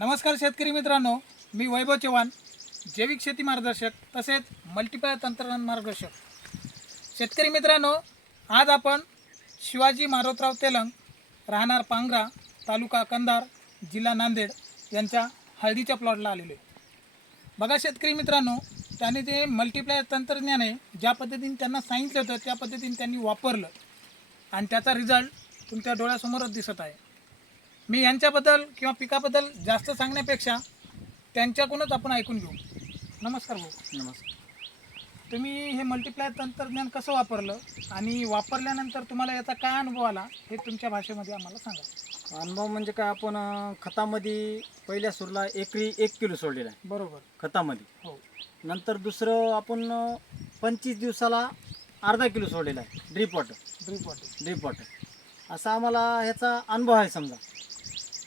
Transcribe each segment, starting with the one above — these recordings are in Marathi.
नमस्कार शेतकरी मित्रांनो, मी वैभव चव्हाण, जैविक शेती मार्गदर्शक तसेच मल्टीप्लायर तंत्रज्ञान मार्गदर्शक. शेतकरी मित्रांनो, आज आपण शिवाजी मारोतराव तेलंग, राहणार पांगरा, तालुका कंधार, जिल्हा नांदेड यांच्या हळदीच्या प्लॉटला आलेलो आहे. बघा शेतकरी मित्रांनो, त्यांनी जे मल्टीप्लायर तंत्रज्ञान आहे, ज्या पद्धतीने त्यांना सांगितलं होतं त्या पद्धतीने त्यांनी वापरलं आणि त्याचा रिझल्ट तुमच्या डोळ्यासमोरच दिसत आहे. मी यांच्याबद्दल किंवा पिकाबद्दल जास्त सांगण्यापेक्षा त्यांच्याकडूनच आपण ऐकून घेऊ. नमस्कार भाऊ. नमस्कार. तुम्ही हे मल्टीप्लायर तंत्रज्ञान कसं वापरलं आणि वापरल्यानंतर तुम्हाला याचा काय अनुभव आला हे तुमच्या भाषेमध्ये आम्हाला सांगा. अनुभव म्हणजे काय, आपण खतामध्ये पहिल्या सुरूला एकरी 1 किलो सोडलेला आहे बरोबर. खतामध्ये. हो. नंतर दुसरं आपण 25 दिवसाला अर्धा किलो सोडलेला आहे ड्रीप वॉटर. असा आम्हाला ह्याचा अनुभव आहे समजा.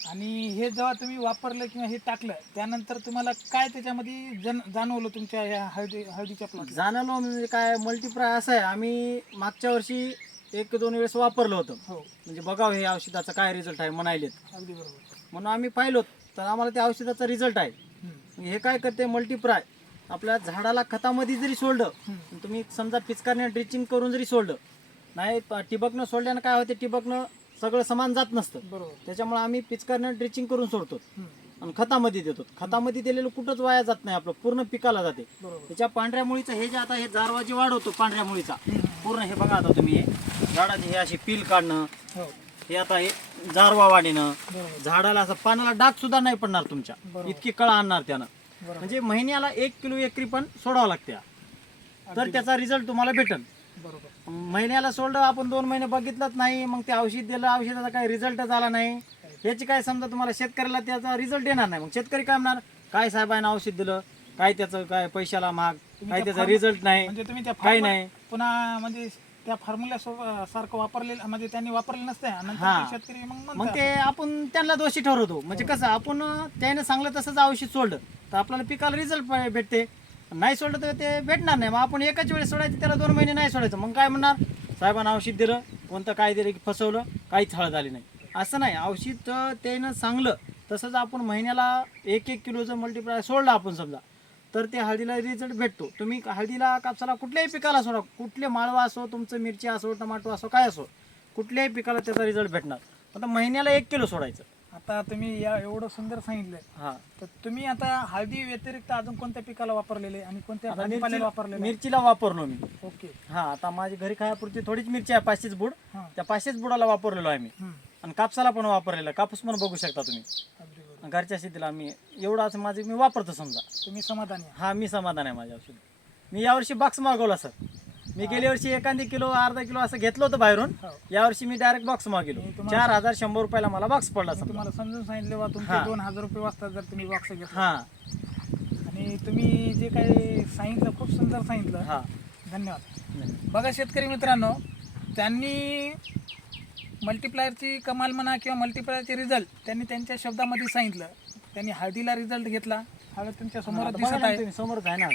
आणि हे जेव्हा तुम्ही वापरलं किंवा हे टाकलं त्यानंतर तुम्हाला काय त्याच्यामध्ये जाणवलं तुमच्या या हळदीच्या प्लॉट? जाणवलं म्हणजे काय, मल्टीप्लाय असं आहे, आम्ही मागच्या वर्षी 1-2 वेळेस वापरलं होतं. हो. म्हणजे बघावं हे औषधाचा काय रिझल्ट आहे म्हणायलेत, अगदी बरोबर. म्हणून आम्ही पाहिलो तर आम्हाला त्या औषधाचा रिझल्ट आहे. हे काय करते, मल्टीप्लाय आपल्या झाडाला खतामध्ये जरी सोडलं, तुम्ही समजा पिचकारने ड्रिचिंग करून जरी सोडलं, नाही ठिबकनं सोडल्यानं काय होते, ठिबकनं सगळं समान जात नसतं. बरोबर. त्याच्यामुळे आम्ही पिचकारनं ड्रिचिंग करून सोडतो आणि खतामध्ये देतो. खतामध्ये दिलेलं कुठंच वाया जात नाही, आपलं पूर्ण पिकाला जाते. त्याच्या पांढऱ्या मुळीचं हे जे आता हे जारवा जे वाढवतो पांढऱ्या मुळीचा पूर्ण, हे बघा आता तुम्ही हे झाडाचे हे असे पील काढणं, हे आता हे जारवा वाढणं, झाडाला असं पानाला डाग सुद्धा नाही पडणार तुमच्या, इतकी कळा आणणार त्यानं. म्हणजे महिन्याला 1 किलो एकरी पण सोडावं लागते, तर त्याचा रिझल्ट तुम्हाला भेटेल. बरोबर. महिन्याला सोडलं आपण 2 महिने बघितलंच नाही, मग ते औषध दिलं, औषधाचा काही रिझल्ट झाला नाही, याची काय समजा तुम्हाला शेतकऱ्याला त्याचा रिझल्ट येणार नाही. मग शेतकरी काय म्हणणार, काय साहेबांना औषध दिलं, काय त्याचं काय पैशाला महाग, काय त्याचा रिझल्ट नाही, म्हणजे तुम्ही त्या काही नाही. पुन्हा म्हणजे त्या फॉर्म्युला सारखं वापरलेलं म्हणजे त्यांनी वापरलेलं नसते. शेतकरी मग ते आपण त्यांना दोषी ठरवतो. म्हणजे कसं, आपण त्याने सांगलं तसंच औषध सोडलं तर आपल्याला पिकाला रिझल्ट भेटते, नाही सोडलं तर ते भेटणार नाही. मग आपण एकाच वेळेस सोडायचं, त्याला 2 महिने नाही सोडायचं. मग काय म्हणणार, साहेबांना औषध दिलं, कोणतं काय दिलं की फसवलं, काहीच हळद आली नाही. असं नाही, औषध त्यानं सांगलं तसंच आपण महिन्याला 1-1 किलोचं मल्टीप्लाय सोडलं आपण समजा, तर ते हळदीला रिझल्ट भेटतो. तुम्ही हळदीला कापसाला कुठल्याही पिकाला सोडा, कुठले माळवा असो, तुमचं मिरची असो, टमाटो असो, काय असो, कुठल्याही पिकाला त्याचा रिझल्ट भेटणार. आता महिन्याला 1 किलो सोडायचं. आता तुम्ही या एवढं सुंदर सांगितलंय, तर तुम्ही आता हळदी व्यतिरिक्त अजून कोणत्या पिकाला वापरलेले आणि कोणत्या भाजीपाल्याला वापरलेले? मिरचीला वापरलो मी. ओके. आता माझी घरी खायापुरती थोडीच मिरची आहे, 500 बुड. त्या 500 बुडाला वापरलेलो आहे मी. आणि कापसाला पण वापरलेला, कापूस पण बघू शकता तुम्ही. घरच्या शेतीला मी एवढं असं माझे मी वापरतो समजा. तुम्ही समाधानी? मी समाधान आहे माझ्या औषध. मी यावर्षी बॉक्स मागवला सर. मी गेल्या वर्षी 1 किलो अर्धा किलो असं घेतलं होतं बाहेरून. यावर्षी मी डायरेक्ट बॉक्स मागवलो. 4100 रुपयाला मला बॉक्स पडला. तुम्हाला समजून सांगितलं बा, तुमचे 2000 रुपये वाजतात जर तुम्ही बॉक्स घेतला. आणि तुम्ही जे काही सांगितलं खूप सुंदर सांगितलं. धन्यवाद. बघा शेतकरी मित्रांनो, त्यांनी मल्टीप्लायरची कमाल म्हणा किंवा मल्टीप्लायरचे रिझल्ट त्यांनी त्यांच्या शब्दामध्ये सांगितलं. त्यांनी हळदीला रिझल्ट घेतला. हळद तुमच्या समोरच दिसत आहे, समोरच आहे ना,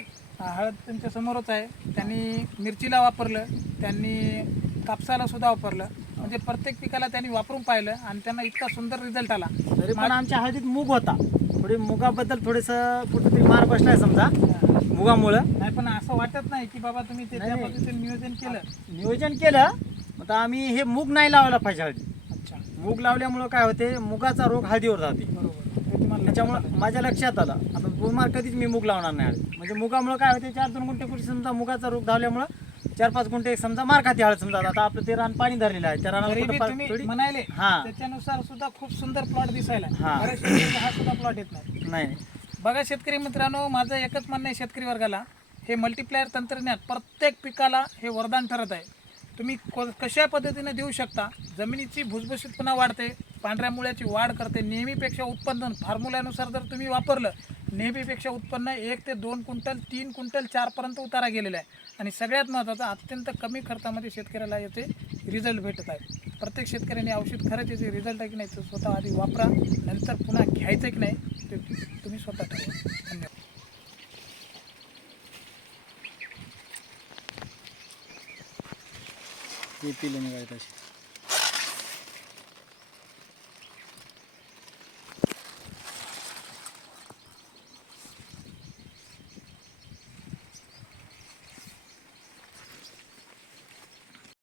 हळद तुमच्या समोरच आहे. त्यांनी मिरचीला वापरलं, त्यांनी कापसाला सुद्धा वापरलं. म्हणजे प्रत्येक पिकाला त्यांनी वापरून पाहिलं आणि त्यांना इतका सुंदर रिझल्ट आला. तरी पण आमच्या हळदीत मूग होता, थोडी मुगाबद्दल थोडंसं कुठेतरी मार बसलाय समजा मुगामुळं. नाही, पण असं वाटत नाही की बाबा तुम्ही त्या पद्धतीने नियोजन केलं. आता आम्ही हे मूग नाही लावायला पाहिजे हळदी. अच्छा. मूग लावल्यामुळं काय होते, मुगाचा रोग हळदीवर जाते. बरोबर. त्याच्यामुळं माझ्या लक्षात आलं, आता 2 मार कधीच मी मूग लावणार नाही हळद. म्हणजे मुगामुळं काय होते, 4-2 गुंठे कुठे समजा मुगाचा रोग धावल्यामुळं 4-5 गुंठे समजा मार खाते हळद. समजा आता आपलं ते रान पाणी धरलेलं आहे, त्या रानावर म्हणाले त्याच्यानुसार सुद्धा खूप सुंदर प्लॉट दिसायला. हा सुद्धा प्लॉट येत नाही. बघा शेतकरी मित्रांनो, माझं एकच म्हणणं आहे शेतकरी वर्गाला, हे मल्टीप्लायर तंत्रज्ञान प्रत्येक पिकाला हे वरदान ठरत आहे. तुम्ही कशा पद्धतीने देऊ शकता. जमिनीची भुसभुशीतपणा वाढते, पांढऱ्या मुळ्याची वाढ करते, नेहमीपेक्षा उत्पन्न फॉर्म्युल्यानुसार जर तुम्ही वापरलं, नेहमीपेक्षा उत्पन्न 1 ते 2 क्विंटल 3 क्विंटल 4पर्यंत उतारा गेलेला आहे. आणि सगळ्यात महत्त्वाचं, अत्यंत कमी खर्चामध्ये शेतकऱ्याला याचे रिझल्ट भेटत आहे. प्रत्येक शेतकऱ्याने औषध खरंच याचे रिझल्ट आहे की नाही ते स्वतः आधी वापरा, नंतर पुन्हा घ्यायचं की नाही ते तुम्ही स्वतः ठरवा. धन्यवाद. हे पिलं निघाले तसे.